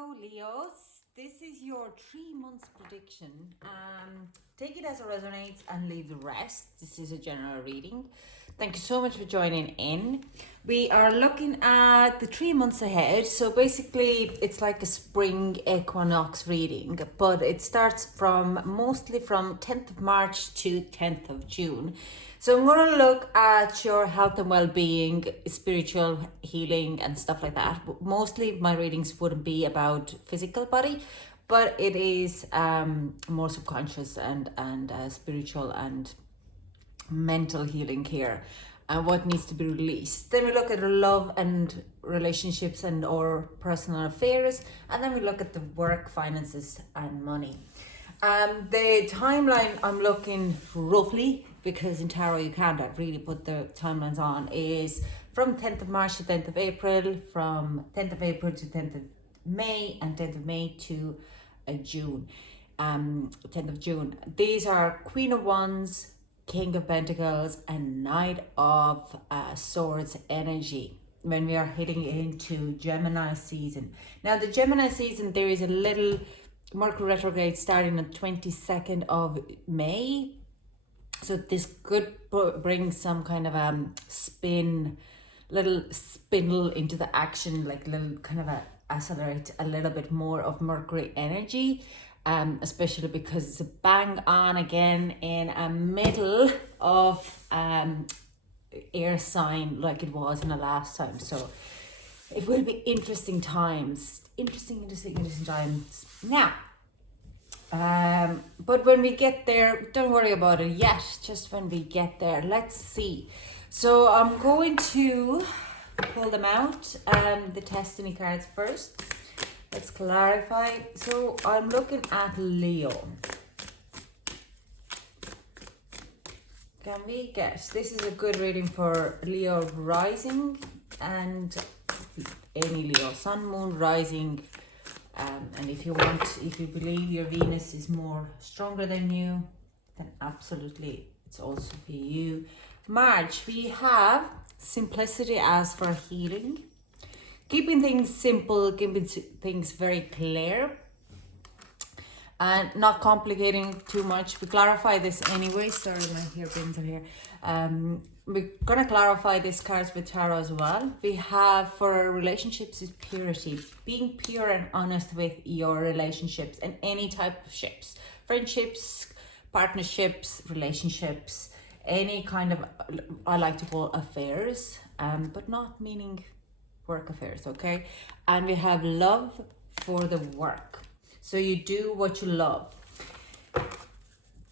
Hello, Leos. This is your 3 months prediction. Take it as it resonates and leave the rest. This is a general reading. Thank you so much for joining in. We are looking at the 3 months ahead. So basically, it's like a spring equinox reading, but it starts from mostly from 10th of March to 10th of June. So I'm going to look at your health and well-being, spiritual healing and stuff like that. Mostly my readings wouldn't be about physical body, but it is more subconscious and spiritual and mental healing here and what needs to be released. Then we look at love and relationships and or personal affairs, and then we look at the work, finances and money. The timeline I'm looking roughly, because in tarot you can't really put the timelines on, is from 10th of March to 10th of April, from 10th of April to 10th of May, and 10th of May to June, 10th of June. These are Queen of Wands, King of Pentacles and Knight of Swords energy when we are heading into Gemini season. Now the Gemini season, there is a little Mercury retrograde starting on 22nd of May. So this could bring some kind of little spindle into the action, like little kind of accelerate a little bit more of Mercury energy. Especially because it's a bang on again in a middle of air sign like it was in the last time. So it will be interesting times. Interesting times. Now, but when we get there, don't worry about it yet. Just when we get there, let's see. So I'm going to pull them out, the Destiny cards first. Let's clarify. So I'm looking at Leo. Can we guess? This is a good reading for Leo rising and any Leo, sun, moon, rising. And if you believe your Venus is more stronger than you, then absolutely it's also for you. March, we have simplicity as for healing. Keeping things simple, keeping things very clear and not complicating too much. We clarify this anyway. Sorry, my hairpins are here. We're going to clarify these cards with tarot as well. We have for relationships is purity. Being pure and honest with your relationships and any type of ships. Friendships, partnerships, relationships, any kind of, I like to call affairs, but not meaning work affairs, okay? And we have love for the work. So you do what you love.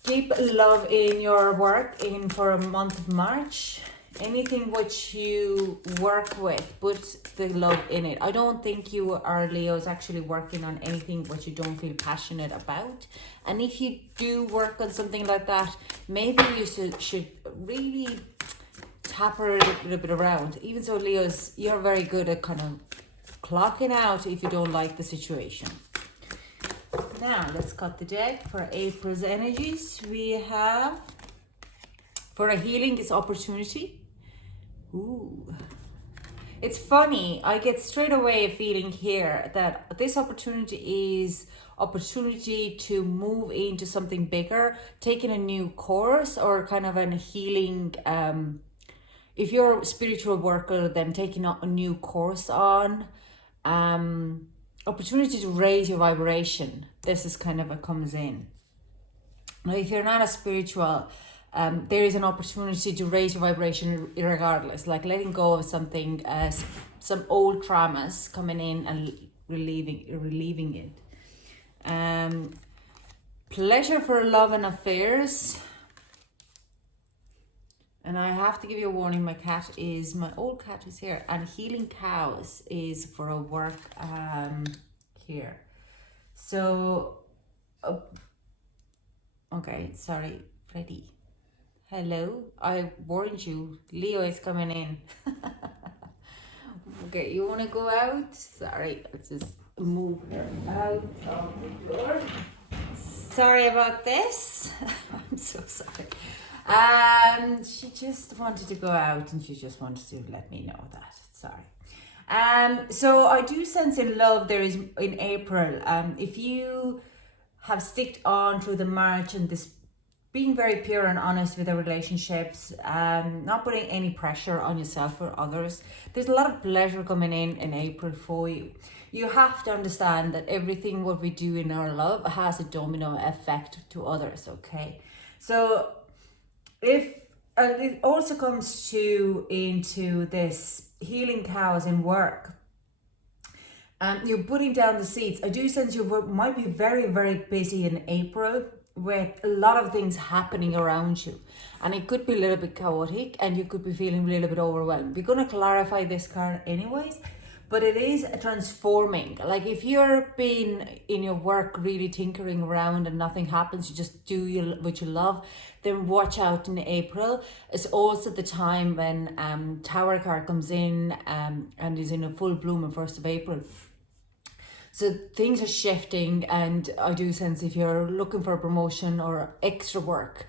Keep love in your work in for a month of March. Anything which you work with, put the love in it. I don't think you are Leos actually working on anything which you don't feel passionate about. And if you do work on something like that, maybe you should really tapper a little bit around. Even so, Leos, you're very good at kind of clocking out if you don't like the situation. Now let's cut the deck for April's energies. We have for a healing is opportunity. Ooh, it's funny, I get straight away a feeling here that this opportunity is opportunity to move into something bigger, taking a new course or kind of a healing. If you're a spiritual worker, then taking a new course on, opportunity to raise your vibration. This is kind of what comes in. Now, if you're not a spiritual, there is an opportunity to raise your vibration regardless, like letting go of something, some old traumas coming in and relieving it. Pleasure for love and affairs. And I have to give you a warning, my old cat is here. And healing cows is for a work here. So, okay, sorry, Freddie. Hello, I warned you, Leo is coming in. Okay, you want to go out? Sorry, let's just move her out of the door. Sorry about this. I'm so sorry. She just wanted to go out and she just wanted to let me know that. Sorry. So I do sense in love there is in April. If you have sticked on through the March and this being very pure and honest with the relationships, not putting any pressure on yourself or others. There's a lot of pleasure coming in April for you. You have to understand that everything what we do in our love has a domino effect to others, okay? So if and it also comes to into this healing cows in work. You're putting down the seeds. I do sense you might be very, very busy in April with a lot of things happening around you. And it could be a little bit chaotic and you could be feeling a little bit overwhelmed. We're going to clarify this card anyways, but it is transforming. Like if you're being in your work really tinkering around and nothing happens, you just do what you love, then watch out in April. It's also the time when Tower card comes in and is in a full bloom on 1st of April. So things are shifting, and I do sense if you're looking for a promotion or extra work,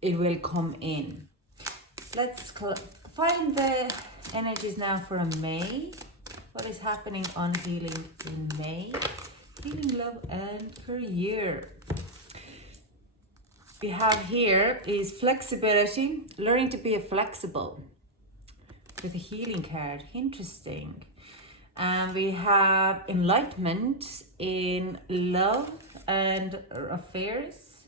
it will come in. Let's find the energies now for a May. What is happening on healing in May? Healing, love, and career. We have here is flexibility, learning to be flexible with a healing card. Interesting. And we have enlightenment in love and affairs.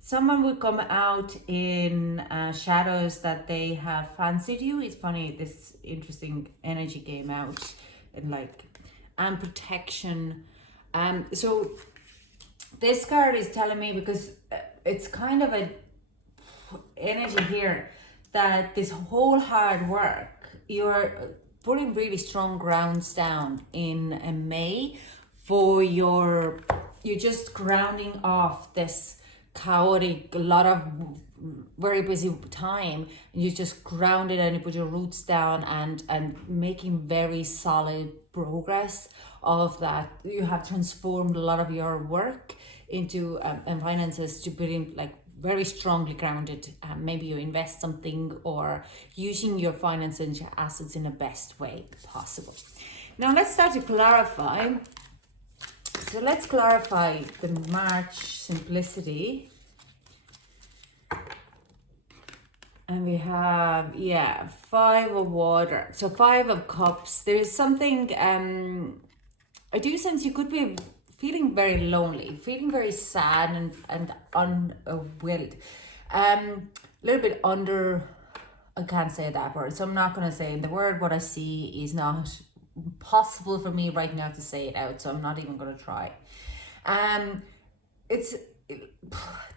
Someone will come out in shadows that they have fancied you. It's funny, this interesting energy came out and and protection. So this card is telling me, because it's kind of a energy here, that this whole hard work, you're putting really strong grounds down in May for you're just grounding off this chaotic, a lot of very busy time, and you just ground it and you put your roots down and making very solid progress of that. You have transformed a lot of your work into and finances to put in very strongly grounded. Maybe you invest something or using your finances and your assets in the best way possible. Now let's start to clarify. So let's clarify the March simplicity. And we have, 5 of water. So 5 of cups. There is something, I do sense you could be feeling very lonely, feeling very sad and unwilled. A little bit under, I can't say that word, so I'm not going to say the word. What I see is not possible for me right now to say it out, so I'm not even going to try. It's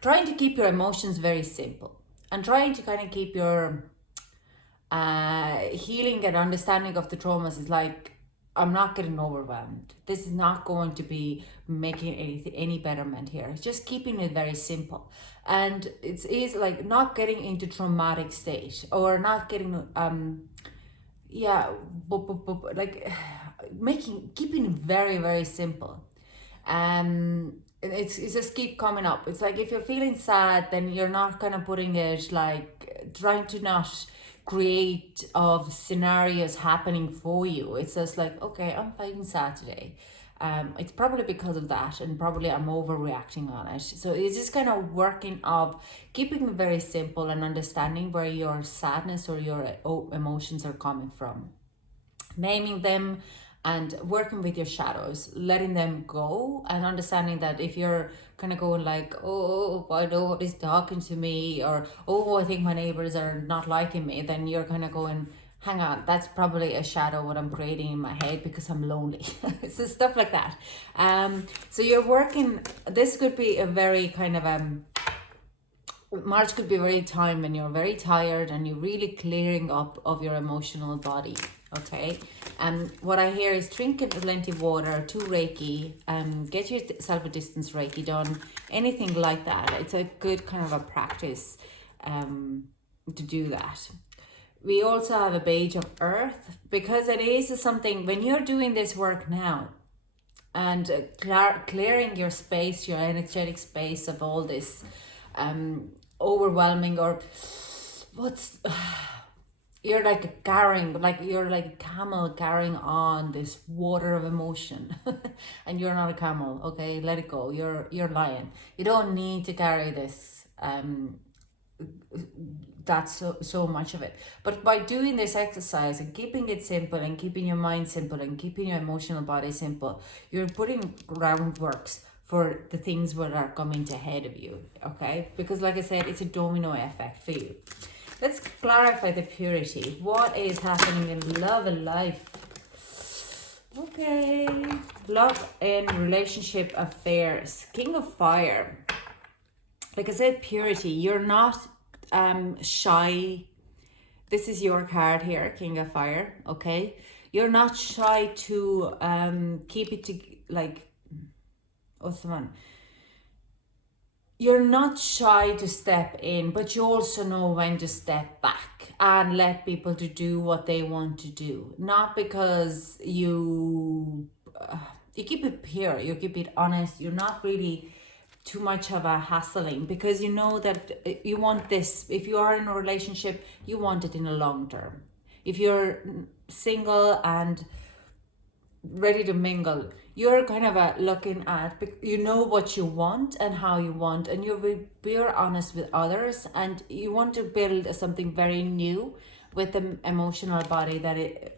trying to keep your emotions very simple and trying to kind of keep your healing and understanding of the traumas is I'm not getting overwhelmed. This is not going to be making any betterment here. It's just keeping it very simple. And it is not getting into traumatic state or not getting, keeping it very, very simple. It's just keep coming up. It's if you're feeling sad, then you're not kind of putting it trying to not create of scenarios happening for you. It's just okay, I'm feeling sad today. It's probably because of that, and probably I'm overreacting on it. So it's just kind of working of keeping it very simple and understanding where your sadness or your emotions are coming from, naming them and working with your shadows, letting them go, and understanding that if you're kind of going oh, I know what is talking to me, or oh, I think my neighbors are not liking me, then you're kind of going, hang on, that's probably a shadow what I'm creating in my head because I'm lonely. So stuff like that. So you're working, this could be a very kind of March could be a very time when you're very tired and you're really clearing up of your emotional body. Okay, what I hear is drink plenty of water, 2 Reiki, get yourself a distance Reiki done, anything like that. It's a good kind of a practice to do that. We also have a page of earth, because it is something when you're doing this work now and clearing your space, your energetic space of all this overwhelming or you're like carrying, like you're like a camel carrying on this water of emotion, and you're not a camel. Okay, let it go. You're lion. You don't need to carry this. That's so much of it. But by doing this exercise and keeping it simple and keeping your mind simple and keeping your emotional body simple, you're putting groundworks for the things that are coming ahead of you. Okay, because like I said, it's a domino effect for you. Let's clarify the purity. What is happening in love and life? Okay. Love and relationship affairs. King of Fire. Like I said, purity. You're not shy. This is your card here, King of Fire. Okay. You're not shy to keep it to like. What's the one? You're not shy to step in, but you also know when to step back and let people to do what they want to do. Not because you keep it pure, you keep it honest. You're not really too much of a hassling, because you know that you want this. If you are in a relationship, you want it in a long term. If you're single and ready to mingle, you're kind of looking at, you know what you want and how you want, and you're honest with others, and you want to build something very new with the emotional body,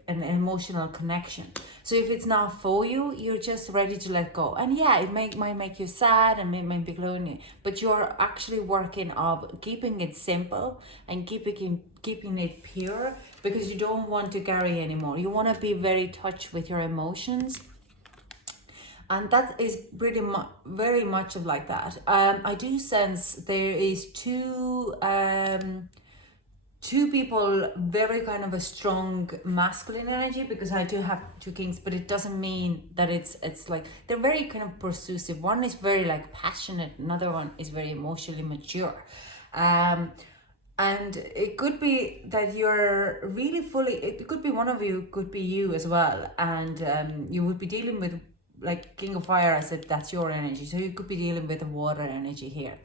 an emotional connection. So if it's not for you, you're just ready to let go. And yeah, it might make you sad and it might be lonely, but you're actually working of keeping it simple and keeping it pure, because you don't want to carry anymore. You want to be very touch with your emotions, and that is very much of like that. I do sense there is two people, very kind of a strong masculine energy, because I do have two kings, but it doesn't mean that it's like they're very kind of pursusive. One is very like passionate, another one is very emotionally mature. And it could be that you're really fully, it could be one of you, could be you as well, and you would be dealing with, like King of Fire, I said that's your energy, so you could be dealing with the water energy here.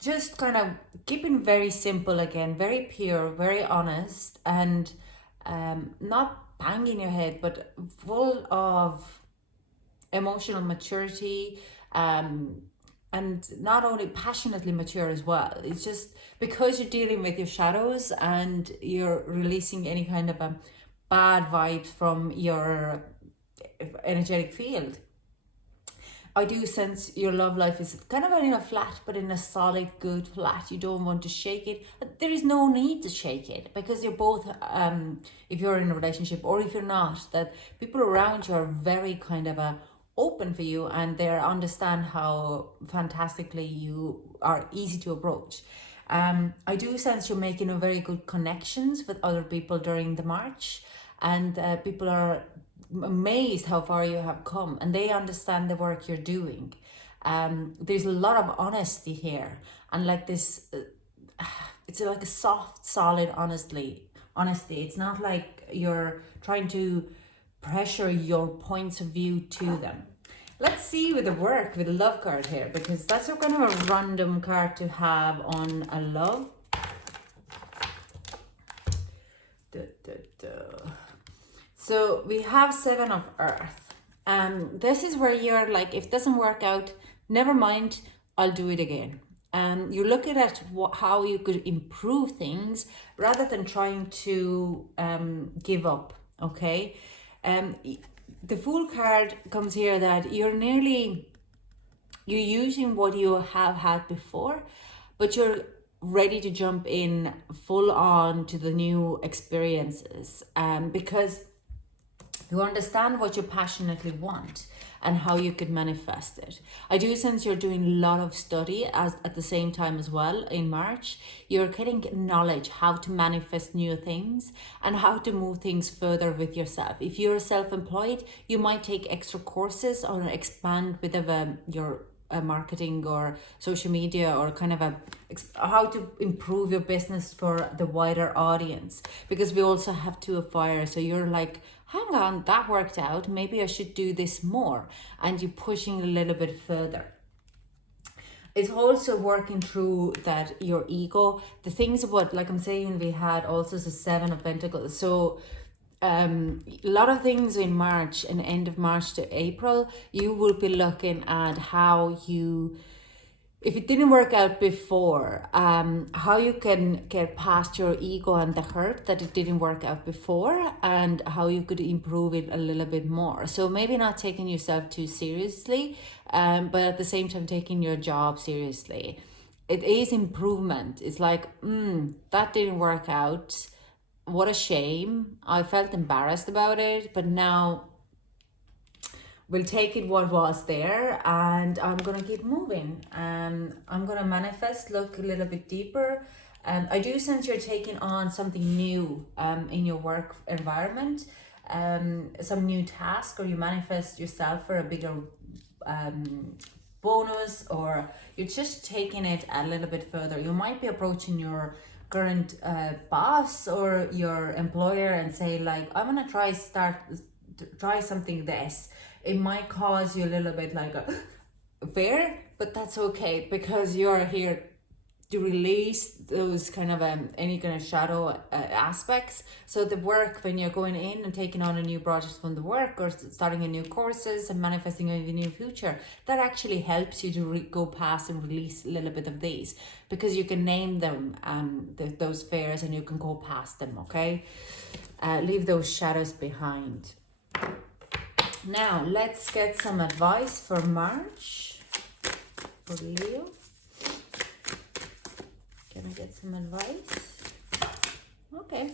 Just kind of keeping very simple again, very pure, very honest, and not banging your head, but full of emotional maturity, and not only passionately mature as well. It's just because you're dealing with your shadows and you're releasing any kind of bad vibes from your energetic field. I do sense your love life is kind of in a flat, but in a solid, good flat. You don't want to shake it. There is no need to shake it, because you're both, if you're in a relationship or if you're not, that people around you are very kind of open for you, and they understand how fantastically you are easy to approach. I do sense you're making a very good connections with other people during the March, and people are amazed how far you have come, and they understand the work you're doing. There's a lot of honesty here, and like this, it's like a soft, solid honesty. It's not like you're trying to pressure your points of view to them. Let's see with the work, with the love card here, because that's a kind of a random card to have on a love. So we have Seven of Earth. This is where you're like, if it doesn't work out, never mind, I'll do it again. You're looking at how you could improve things rather than trying to give up, okay? The Fool card comes here that you're using what you have had before, but you're ready to jump in full on to the new experiences, because you understand what you passionately want and how you could manifest it. I do sense you're doing a lot of study at the same time as well in March. You're getting knowledge how to manifest new things and how to move things further with yourself. If you're self-employed, you might take extra courses or expand with your marketing or social media, or kind of how to improve your business for the wider audience, because we also have Two of Fire. So you're like, hang on, that worked out, maybe I should do this more, and you're pushing a little bit further. it's also working through that your ego, the things about, like I'm saying, we had also the Seven of Pentacles. So a lot of things in March and end of March to April, you will be looking at how you, if it didn't work out before, how you can get past your ego and the hurt that it didn't work out before, and how you could improve it a little bit more. So maybe not taking yourself too seriously, but at the same time taking your job seriously. It is improvement. It's like, that didn't work out. What a shame. I felt embarrassed about it, but now we'll take it what was there, and I'm gonna keep moving. I'm gonna manifest, look a little bit deeper. I do sense you're taking on something new in your work environment, some new task, or you manifest yourself for a bigger bonus, or you're just taking it a little bit further. You might be approaching your current boss or your employer and say like, I'm gonna try something this. It might cause you a little bit like a fear, but that's okay, because you're here to release those kind of any kind of shadow aspects. So the work, when you're going in and taking on a new project from the work, or starting a new courses and manifesting a new future, that actually helps you to go past and release a little bit of these, because you can name them, those fears, and you can go past them. Okay, leave those shadows behind. Now let's get some advice for March for Leo. Can I get some advice? Okay.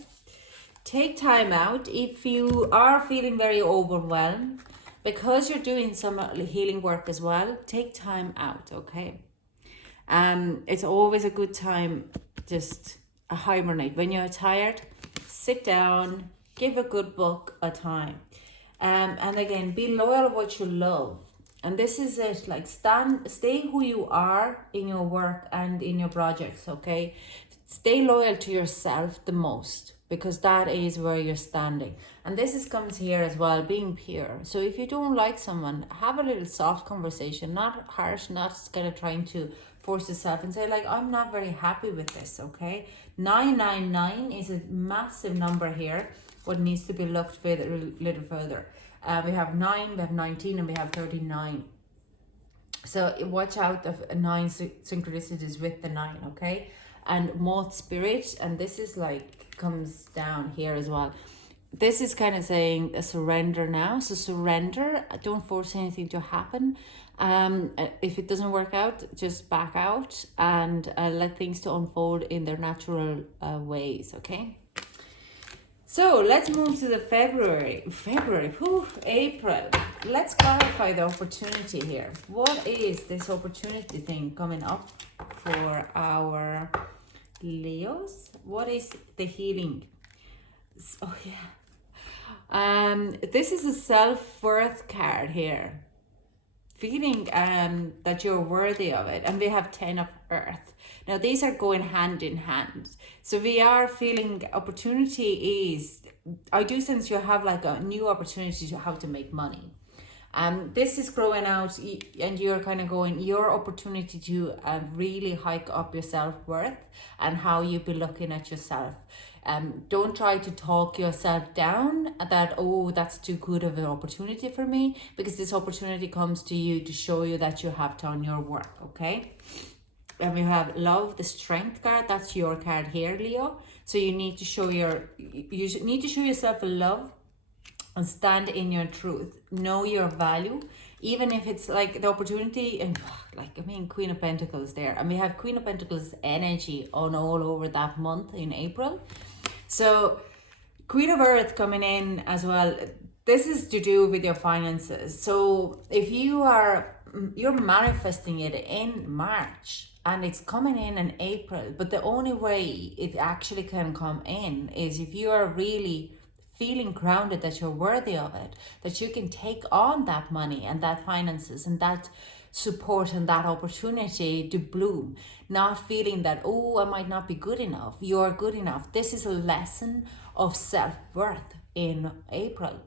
Take time out if you are feeling very overwhelmed, because you're doing some healing work as well. Take time out, okay? It's always a good time, just hibernate. When you're tired, sit down, give a good book a time. And again, be loyal to what you love. And this is it, like stay who you are in your work and in your projects, okay? Stay loyal to yourself the most, because that is where you're standing. And this comes here as well, being pure. So if you don't like someone, have a little soft conversation, not harsh, not kind of trying to force yourself and say like, I'm not very happy with this, okay? 999 is a massive number here, what needs to be looked at a little further. We have 9, we have 19, and we have 39. So watch out of 9 synchronicities with the 9, okay? And Moth Spirit, and this is like, comes down here as well. This is kind of saying a surrender now. So surrender, don't force anything to happen. If it doesn't work out, just back out and let things to unfold in their natural ways, okay? So let's move to the April. Let's clarify the opportunity here. What is this opportunity thing coming up for our Leos? What is the healing? Oh yeah. This is a self-worth card here. Feeling that you're worthy of it. And we have 10 of Earth. Now these are going hand in hand. So we are feeling opportunity is, I do sense you have like a new opportunity to how to make money. This is growing out, and you're kind of going, your opportunity to really hike up your self-worth and how you be looking at yourself. Don't try to talk yourself down that, oh, that's too good of an opportunity for me, because this opportunity comes to you to show you that you have done your work, okay? And we have love, the strength card. That's your card here, Leo. So you need to show you need to show yourself a love and stand in your truth. Know your value, even if it's like the opportunity, and like, I mean, Queen of Pentacles there. And we have Queen of Pentacles energy on all over that month in April. So Queen of Earth coming in as well. This is to do with your finances. So if you're manifesting it in March, and it's coming in April, but the only way it actually can come in is if you are really feeling grounded, that you're worthy of it, that you can take on that money and that finances and that support and that opportunity to bloom, not feeling that, oh, I might not be good enough. You're good enough. This is a lesson of self-worth in April.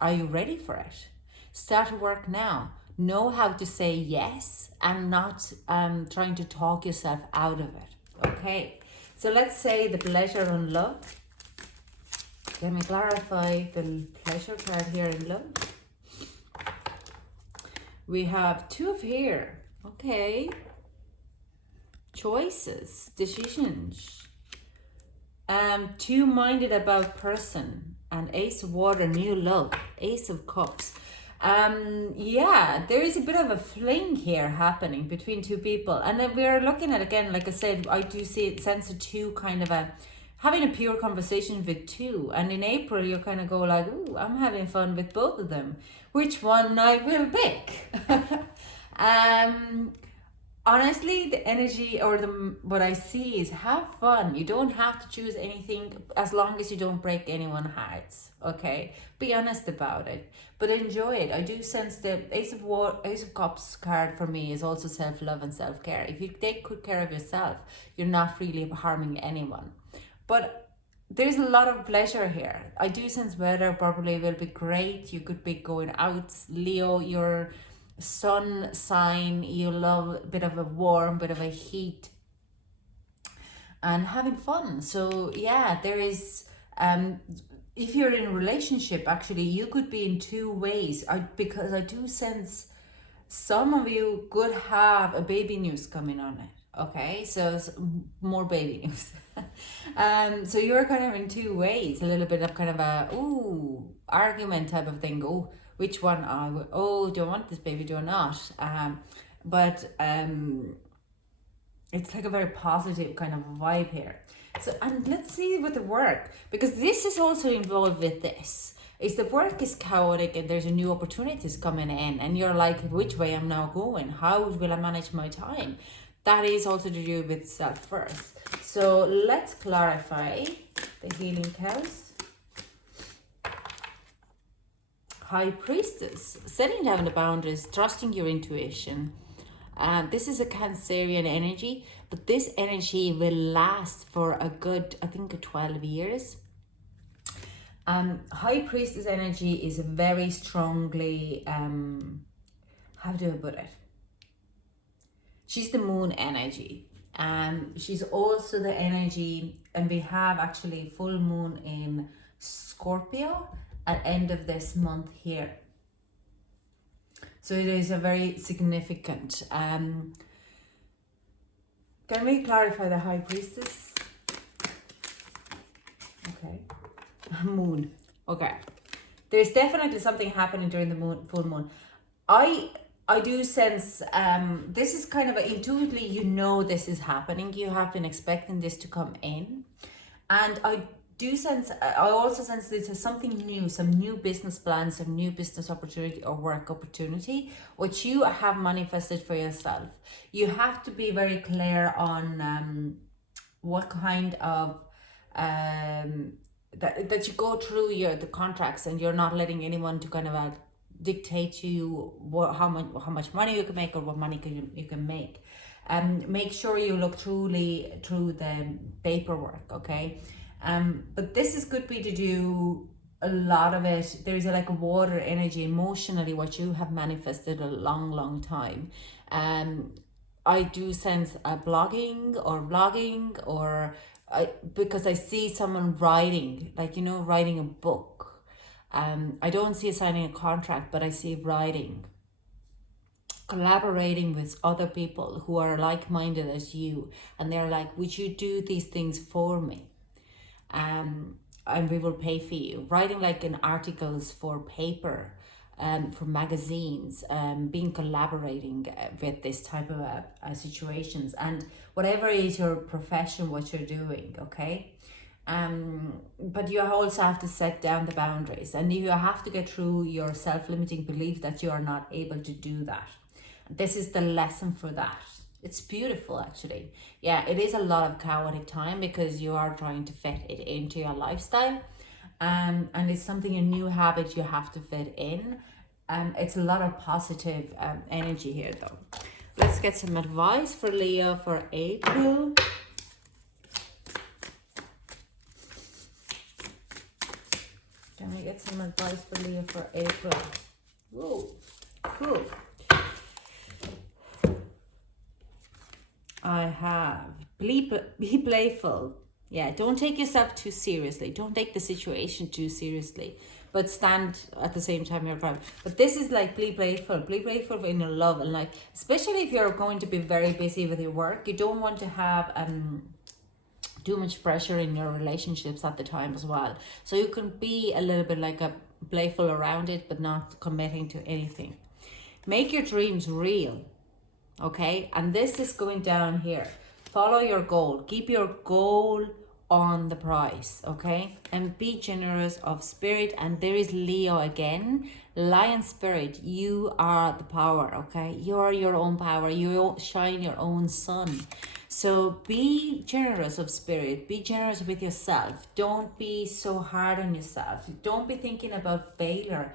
Are you ready for it? Start work now. know how to say yes and not trying to talk yourself out of it. Okay, so let's say the pleasure and love. Let me clarify the pleasure card here in love. We have two of here. Okay, choices, decisions. Two-minded about person, and Ace of Water, new love, Ace of Cups. Yeah, there is a bit of a fling here happening between two people, and then we're looking at, again, like I said, I do see sense of two, kind of a having a pure conversation with two, and in April you kind of go like, ooh, I'm having fun with both of them. Which one I will pick? Honestly, the energy or what I see is have fun. You don't have to choose anything as long as you don't break anyone's hearts. Okay, be honest about it, but enjoy it. I do sense the Ace of Cups card for me is also self-love and self-care. If you take good care of yourself, you're not really harming anyone. But there's a lot of pleasure here. I do sense weather probably will be great. You could be going out, Leo. Your sun sign, you love a bit of a warm, bit of a heat, and having fun. So yeah, there is if you're in a relationship, actually you could be in two ways. Because I do sense some of you could have a baby news coming on it. Okay, so more baby news. So you're kind of in two ways, a little bit of kind of a argument type of thing. Oh, which one? Do I want this baby? Do I not? But it's like a very positive kind of vibe here. So, and let's see with the work, because this is also involved with this. Is the work is chaotic and there's a new opportunities coming in, and you're like, which way I'm now going? How will I manage my time? That is also to do with self first. So let's clarify the healing cows. High Priestess, setting down the boundaries, trusting your intuition. This is a Cancerian energy, but this energy will last for a good, I think, 12 years. High Priestess energy is very strongly, how do I put it? She's the moon energy. She's also the energy, and we have actually full moon in Scorpio at end of this month here. So it is a very significant. Can we clarify the High Priestess? Okay. Moon. Okay. There's definitely something happening during the full moon. I do sense this is kind of intuitively, you know, this is happening. You have been expecting this to come in, and I also sense this is something new, some new business plans, some new business opportunity or work opportunity, which you have manifested for yourself. You have to be very clear on what kind of that you go through the contracts, and you're not letting anyone to kind of dictate to you how much money you can make or what money you can make. Make sure you look truly through the paperwork, okay? But this could be to do a lot of it. There's like a water energy emotionally, what you have manifested a long time. I do sense a blogging or vlogging, or because I see someone writing, like, you know, writing a book. I don't see signing a contract, but I see writing, collaborating with other people who are like-minded as you, and they're like, would you do these things for me? And we will pay for you. Writing like in articles for paper, for magazines, collaborating with this type of situations, and whatever is your profession, what you're doing, okay? But you also have to set down the boundaries, and you have to get through your self-limiting belief that you are not able to do that. This is the lesson for that. It's beautiful, actually. Yeah, it is a lot of chaotic time because you are trying to fit it into your lifestyle. And it's something, a new habit you have to fit in. It's a lot of positive energy here, though. Let's get some advice for Leo for April. Can we get some advice for Leo for April? Whoa, cool. I have be playful. Yeah, don't take yourself too seriously. Don't take the situation too seriously, but stand at the same time your ground. But this is like be playful in your love, and like especially if you're going to be very busy with your work, you don't want to have too much pressure in your relationships at the time as well. So you can be a little bit like a playful around it, but not committing to anything. Make your dreams real. Okay, and this is going down here. Follow your goal. Keep your goal on the prize. Okay, and be generous of spirit. And there is Leo again, lion spirit. You are the power. Okay, you are your own power. You shine your own sun. So be generous of spirit. Be generous with yourself. Don't be so hard on yourself. Don't be thinking about failure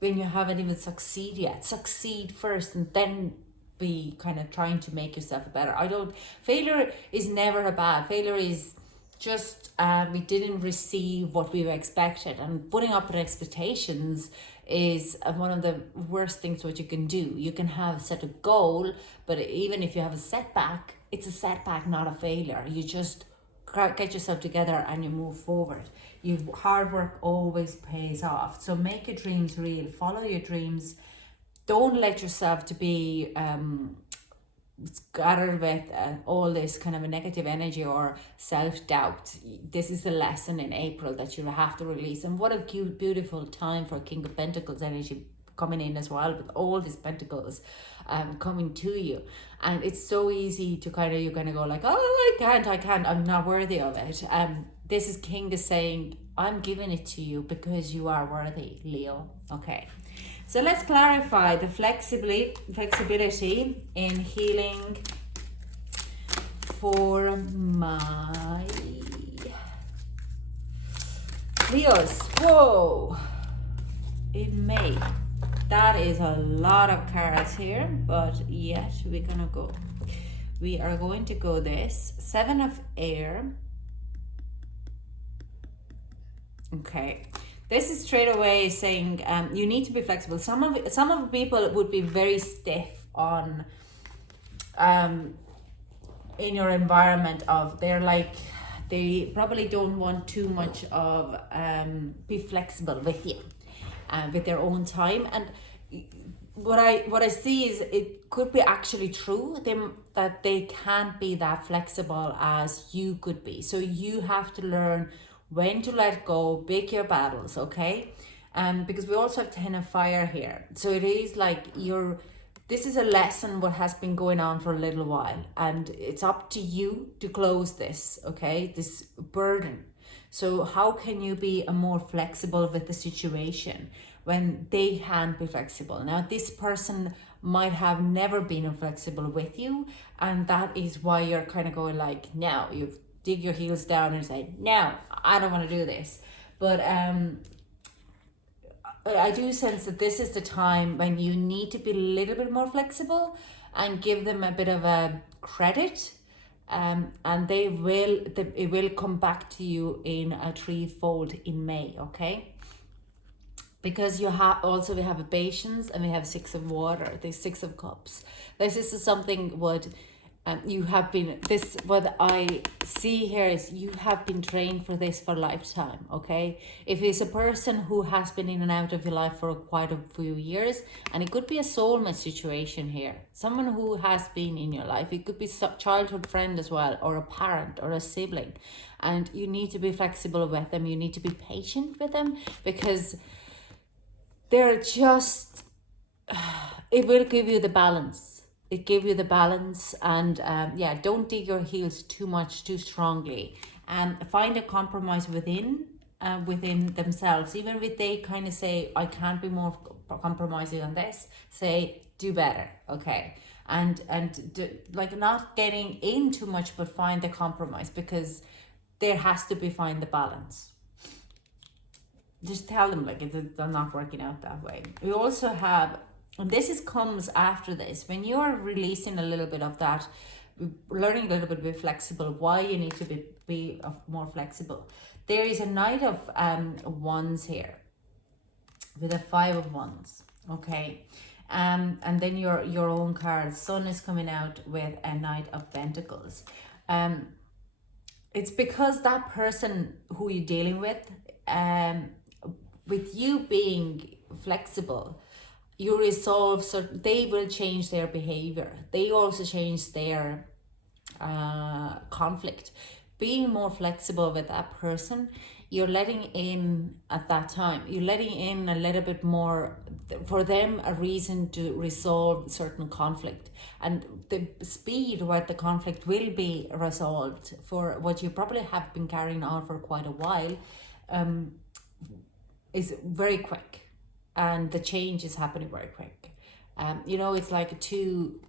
when you haven't even succeeded yet. Succeed first and then be kind of trying to make yourself better. Failure is never a bad. Failure is just we didn't receive what we expected, and putting up with expectations is one of the worst things what you can do. You can have set a goal, but even if you have a setback, it's a setback, not a failure. You just get yourself together and you move forward. Hard work always pays off. So make your dreams real. Follow your dreams. Don't let yourself to be scattered with all this kind of a negative energy or self-doubt. This is the lesson in April that you'll have to release. And what a cute, beautiful time for King of Pentacles energy coming in as well, with all these pentacles coming to you. And it's so easy to kind of, you're going to go like, oh, I can't, I'm not worthy of it. This is King is saying, I'm giving it to you because you are worthy, Leo. Okay. So let's clarify the flexibility in healing for my Leos. Whoa! In May. That is a lot of cards here, but yes, we're gonna go. We are going to go this. 7 of Air. Okay. This is straight away saying you need to be flexible. Some of the people would be very stiff on in your environment of they probably don't want too much of be flexible with you with their own time. And what I see is it could be actually true that they can't be that flexible as you could be. So you have to learn when to let go, pick your battles, okay? Because we also have 10 of Fire here. So it is like this is a lesson what has been going on for a little while, and it's up to you to close this, okay? This burden. So how can you be more flexible with the situation when they can't be flexible? Now, this person might have never been flexible with you, and that is why you're kind of going like, now you dig your heels down and say, no, I don't want to do this. But I do sense that this is the time when you need to be a little bit more flexible and give them a bit of a credit, and it will come back to you in a threefold in May, okay? Because we have a patience, and we have 6 of water, the 6 of cups. This is something what you have been, what I see here is you have been trained for this for a lifetime, okay? If it's a person who has been in and out of your life for quite a few years, and it could be a soulmate situation here, someone who has been in your life, it could be a childhood friend as well, or a parent or a sibling, and you need to be flexible with them, you need to be patient with them, because they're just, it will give you the balance. It gave you the balance, and don't dig your heels too strongly, and find a compromise within themselves. Even if they kind of say, I can't be more compromising on this, say, do better, okay? And like not getting in too much, but find the compromise, because there has to be, find the balance. Just tell them like it's not working out that way. We also have, and this comes after this, when you are releasing a little bit of that, learning a little bit to be flexible, why you need to be more flexible. There is a Knight of Wands here with a 5 of Wands, okay? And then your own card, Sun, is coming out with a Knight of Pentacles. It's because that person who you're dealing with you being flexible, you resolve, so they will change their behavior. They also change their conflict. Being more flexible with that person, you're letting in at that time, you're letting in a little bit more for them, a reason to resolve certain conflict, and the speed where the conflict will be resolved for what you probably have been carrying on for quite a while is very quick, and the change is happening very quick. It's like two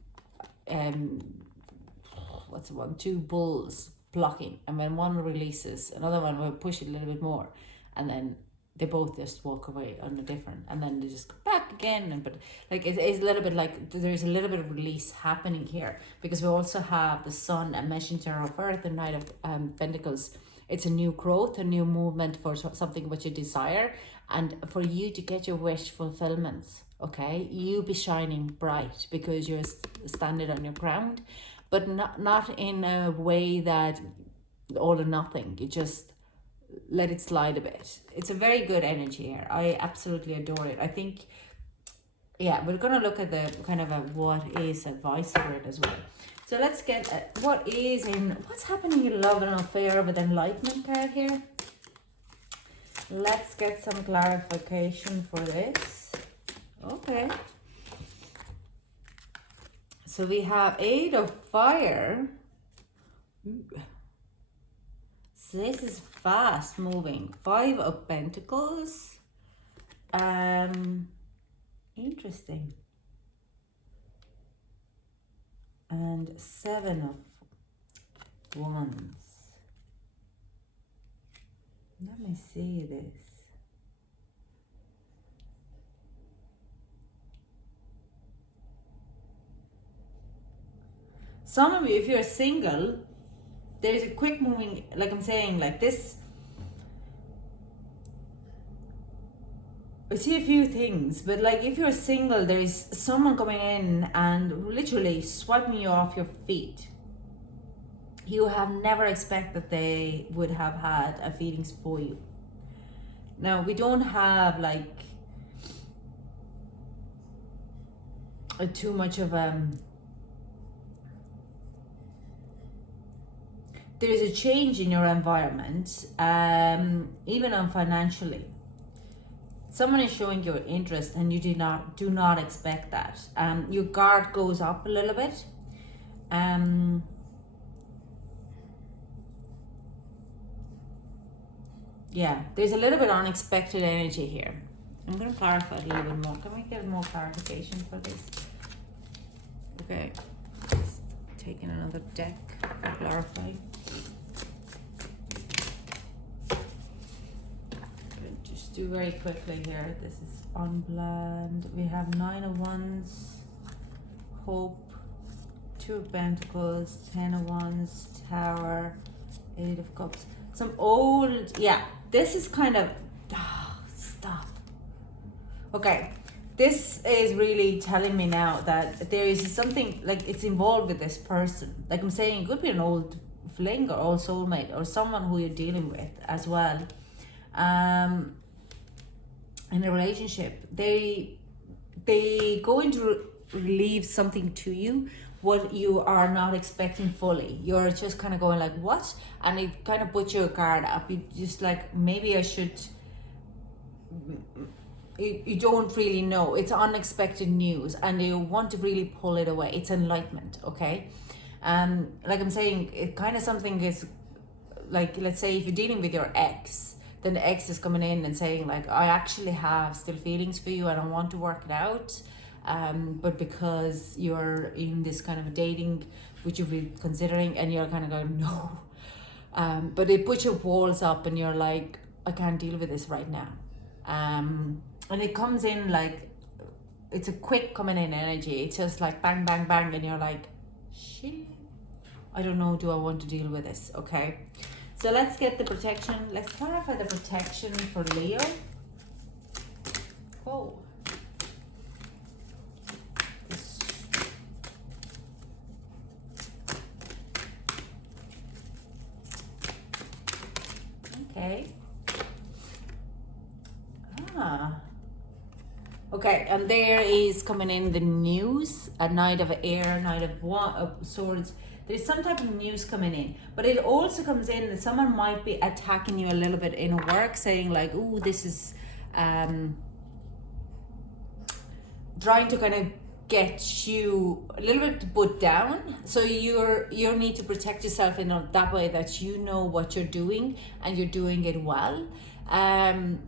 two bulls blocking, and when one releases, another one will push it a little bit more, and then they both just walk away on a different, and then they just go back again. And but like it's a little bit like there's a little bit of release happening here, because we also have the Sun, a messenger of earth, the Knight of Pentacles. It's a new growth, a new movement for something which you desire, and for you to get your wish fulfillments. Okay, you be shining bright because you're standing on your ground, but not in a way that all or nothing. You just let it slide a bit. It's a very good energy here. I absolutely adore it. I think, yeah, we're gonna look at the kind of what is advice for it as well. So let's get what's happening in love and affair with Enlightenment card here. Let's get some clarification for this. Okay. So we have 8 of Fire. Ooh. So this is fast moving. 5 of Pentacles. Interesting. And 7 of Wands. Let me see this. Some of you, if you're single, there's a quick moving, like I'm saying, like this. I see a few things, but like if you're single, there's someone coming in and literally swiping you off your feet. You have never expected that they would have had a feelings for you. Now, we don't have like too much of there is a change in your environment, even on financially. Someone is showing your interest and you do not expect that. Your guard goes up a little bit. Yeah, there's a little bit unexpected energy here. I'm going to clarify it a little bit more. Can we get more clarification for this? Okay, just taking another deck to clarify. Just do very quickly here. This is unplanned. We have 9 of Wands, Hope, 2 of Pentacles, 10 of Wands, Tower, 8 of Cups. Some old, yeah, this is kind of, stop. Okay, this is really telling me now that there is something, like it's involved with this person. Like I'm saying, it could be an old fling or old soulmate or someone who you're dealing with as well. In a relationship, they going to relieve something to you what you are not expecting fully. You're just kind of going like, what? And it kind of puts your guard up. You just like, maybe I should, you don't really know. It's unexpected news and you want to really pull it away. It's enlightenment, okay? Like I'm saying, it kind of something is like, let's say if you're dealing with your ex, then the ex is coming in and saying like, I actually have still feelings for you and I want to work it out. But because you're in this kind of dating, which you've been considering, and you're kind of going, no. But they put your walls up and you're like, I can't deal with this right now. And it comes in like, it's a quick coming in energy. It's just like bang, bang, bang. And you're like, shit, I don't know, do I want to deal with this? Okay. So let's get the protection. Let's clarify the protection for Leo. Whoa. Okay, and there is coming in the news, a Knight of Air, Knight of Swords. There's some type of news coming in, but it also comes in that someone might be attacking you a little bit in work, saying like, "Oh, this is trying to kind of get you a little bit put down." So you need to protect yourself in that way, that you know what you're doing and you're doing it well.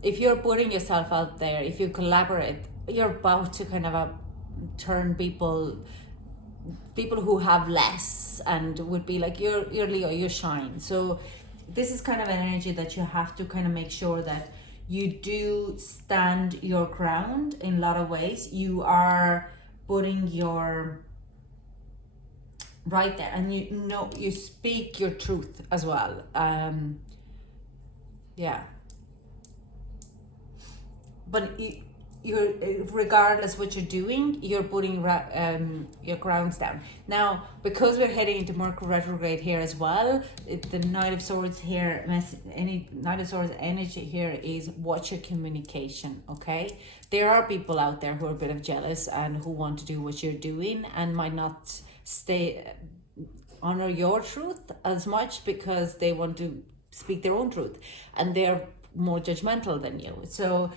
If you're putting yourself out there, if you collaborate, you're about to kind of turn people who have less and would be like, you're Leo, you shine. So this is kind of an energy that you have to kind of make sure that you do stand your ground in a lot of ways. You are putting your right there, and you speak your truth as well. Yeah, but you're, regardless what you're doing, you're putting your grounds down. Now, because we're heading into Mercury retrograde here as well, the Knight of Swords here, Knight of Swords energy here is watch your communication, okay? There are people out there who are a bit of jealous and who want to do what you're doing and might not honor your truth as much because they want to speak their own truth and they're more judgmental than you. So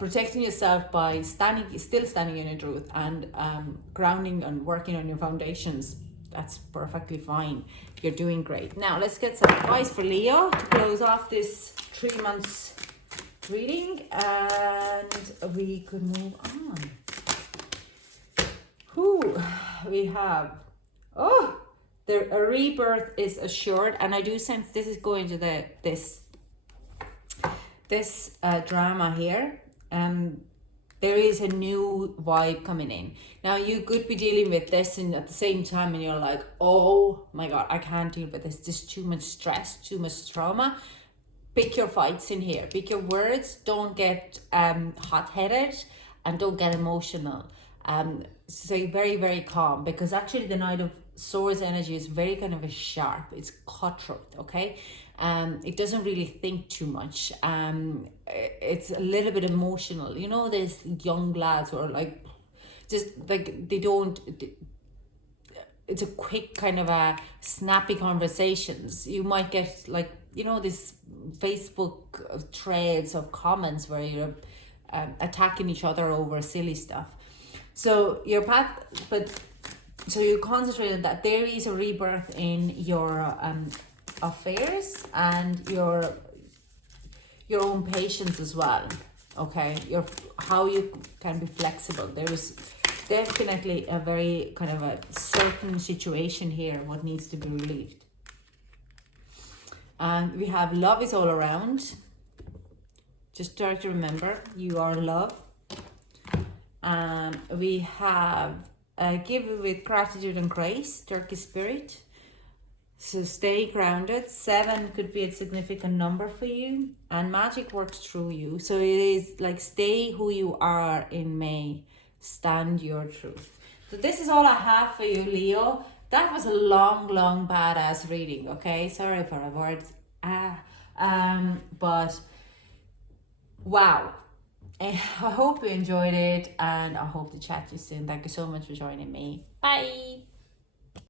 protecting yourself by still standing in your truth and grounding and working on your foundations, that's perfectly fine. You're doing great. Now let's get some advice for Leo to close off this 3 months reading, and we could move on. Who we have? Oh, a rebirth is assured, and I do sense this is going to this drama here. There is a new vibe coming in. Now you could be dealing with this, and at the same time, and you're like, oh my god, I can't deal with this. There's too much stress, too much trauma. Pick your fights in here. Pick your words. Don't get hot-headed, and don't get emotional. Stay very, very calm, because actually the Knight of Swords energy is very kind of a sharp. It's cutthroat. Okay. It doesn't really think too much. It's a little bit emotional. You know, there's young lads who are like, just like it's a quick kind of a snappy conversations. You might get like, you know, this Facebook threads of comments where you're attacking each other over silly stuff. So your path, so you concentrate on that. There is a rebirth in your affairs and your own patience as well. Okay, how you can be flexible. There is definitely a very kind of a certain situation here what needs to be relieved. And we have love is all around. Just try to remember you are love. We have give with gratitude and grace, Turkey spirit. So stay grounded. 7 could be a significant number for you, and magic works through you. So it is like, stay who you are in May. Stand your truth. So this is all I have for you, Leo. That was a long badass reading. Okay, sorry for the words. But wow. I hope you enjoyed it, and I hope to chat to you soon. Thank you so much for joining me. Bye.